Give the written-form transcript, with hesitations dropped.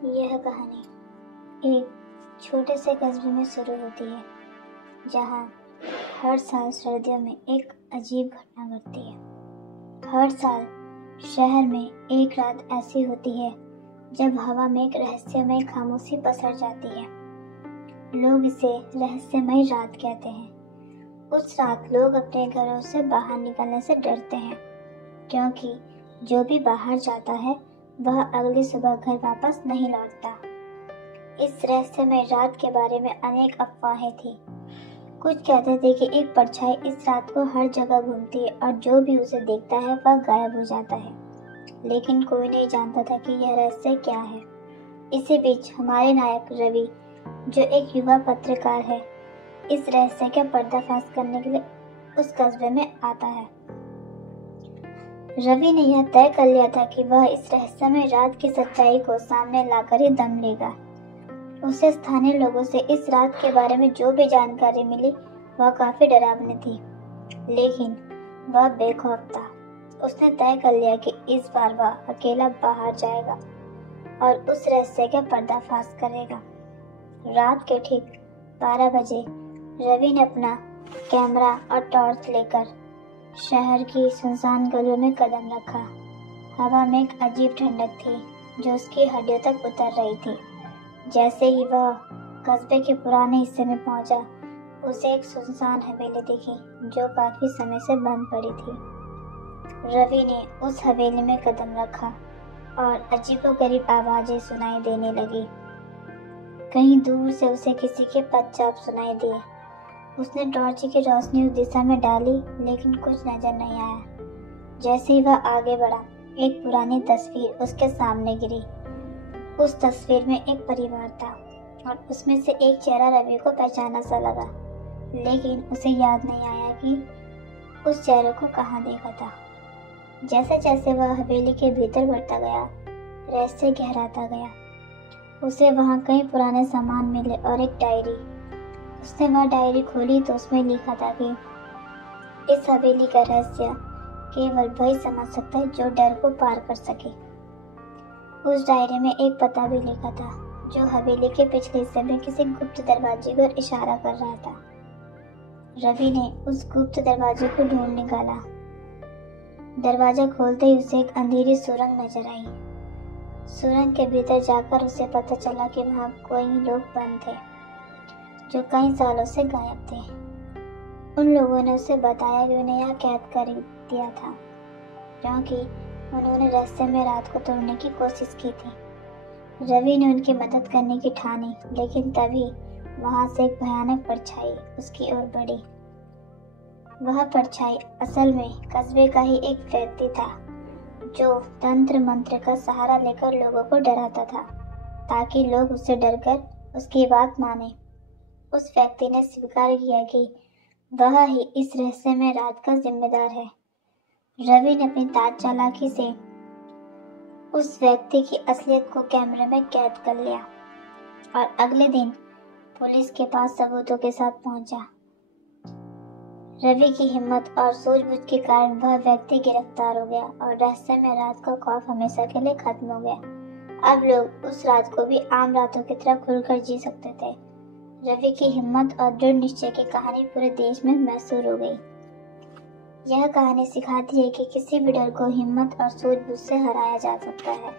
यह कहानी एक छोटे से कस्बे में शुरू होती है, जहाँ हर साल सर्दियों में एक अजीब घटना घटती है। हर साल शहर में एक रात ऐसी होती है जब हवा में एक रहस्यमय खामोशी पसर जाती है। लोग इसे रहस्यमय रात कहते हैं। उस रात लोग अपने घरों से बाहर निकलने से डरते हैं, क्योंकि जो भी बाहर जाता है वह अगली सुबह घर वापस नहीं लौटता। इस रहस्यमय रात के बारे में अनेक अफवाहें थी। कुछ कहते थे कि एक परछाई इस रात को हर जगह घूमती है और जो भी उसे देखता है वह गायब हो जाता है, लेकिन कोई नहीं जानता था कि यह रहस्य क्या है। इसी बीच हमारे नायक रवि, जो एक युवा पत्रकार है, इस रहस्य का पर्दाफाश करने के लिए उस कस्बे में आता है। रवि ने यह तय कर लिया था कि वह इस रहस्यमय रात की सच्चाई को सामने लाकर ही दम लेगा। उसे स्थानीय लोगों से इस रात के बारे में जो भी जानकारी मिली वह काफी डरावनी थी, लेकिन वह बेखौफ था। उसने तय कर लिया कि इस बार वह अकेला बाहर जाएगा और उस रहस्य का पर्दाफाश करेगा। रात के ठीक 12 बजे रवि ने अपना कैमरा और टॉर्च लेकर शहर की सुनसान गलियों में कदम रखा। हवा में एक अजीब ठंडक थी जो उसकी हड्डियों तक उतर रही थी। जैसे ही वह कस्बे के पुराने हिस्से में पहुंचा, उसे एक सुनसान हवेली दिखी जो काफी समय से बंद पड़ी थी। रवि ने उस हवेली में कदम रखा और अजीबोगरीब आवाजें सुनाई देने लगी। कहीं दूर से उसे किसी के पदचाप सुनाई दिए। उसने टॉर्च की रोशनी उस दिशा में डाली, लेकिन कुछ नजर नहीं आया। जैसे ही वह आगे बढ़ा, एक पुरानी तस्वीर उसके सामने गिरी। उस तस्वीर में एक परिवार था और उसमें से एक चेहरा रवि को पहचाना सा लगा, लेकिन उसे याद नहीं आया कि उस चेहरे को कहाँ देखा था। जैसे जैसे वह हवेली के भीतर बढ़ता गया, रहस्य गहराता गया। उसे वहाँ कई पुराने सामान मिले और एक डायरी। उसने वह डायरी खोली तो उसमें लिखा था कि इस हवेली का रहस्य केवल वही समझ सकता है जो डर को पार कर सके। उस डायरी में एक पता भी लिखा था जो हवेली के पिछले हिस्से में किसी गुप्त दरवाजे पर इशारा कर रहा था। रवि ने उस गुप्त दरवाजे को ढूंढ निकाला। दरवाजा खोलते ही उसे एक अंधेरी सुरंग नजर आई। सुरंग के भीतर जाकर उसे पता चला कि वहाँ कोई लोग बंद थे जो कई सालों से गायब थे। उन लोगों ने उसे बताया कि उन्हें यहाँ कैद कर दिया था, क्योंकि उन्होंने रास्ते में रात को तोड़ने की कोशिश की थी। रवि ने उनकी मदद करने की ठानी, लेकिन तभी वहां से एक भयानक परछाई उसकी ओर बढ़ी। वह परछाई असल में कस्बे का ही एक व्यक्ति था, जो तंत्र मंत्र का सहारा लेकर लोगों को डराता था, ताकि लोग उससे डरकर उसकी बात माने। उस व्यक्ति ने स्वीकार किया कि वह ही इस रहस्य में रात का जिम्मेदार है। रवि ने अपनी ताज चालाकी से उस व्यक्ति की असलियत को कैमरे में कैद कर लिया और अगले दिन पुलिस के पास सबूतों के साथ पहुंचा। रवि की हिम्मत और सूझबूझ के कारण वह व्यक्ति गिरफ्तार हो गया और रहस्य में रात का खौफ हमेशा के लिए खत्म हो गया। अब लोग उस रात को भी आम रातों की तरह खुलकर जी सकते थे। रवि की हिम्मत और दृढ़ निश्चय की कहानी पूरे देश में मशहूर हो गई। यह कहानी सिखाती है कि किसी भी डर को हिम्मत और सूझबूझ से हराया जा सकता है।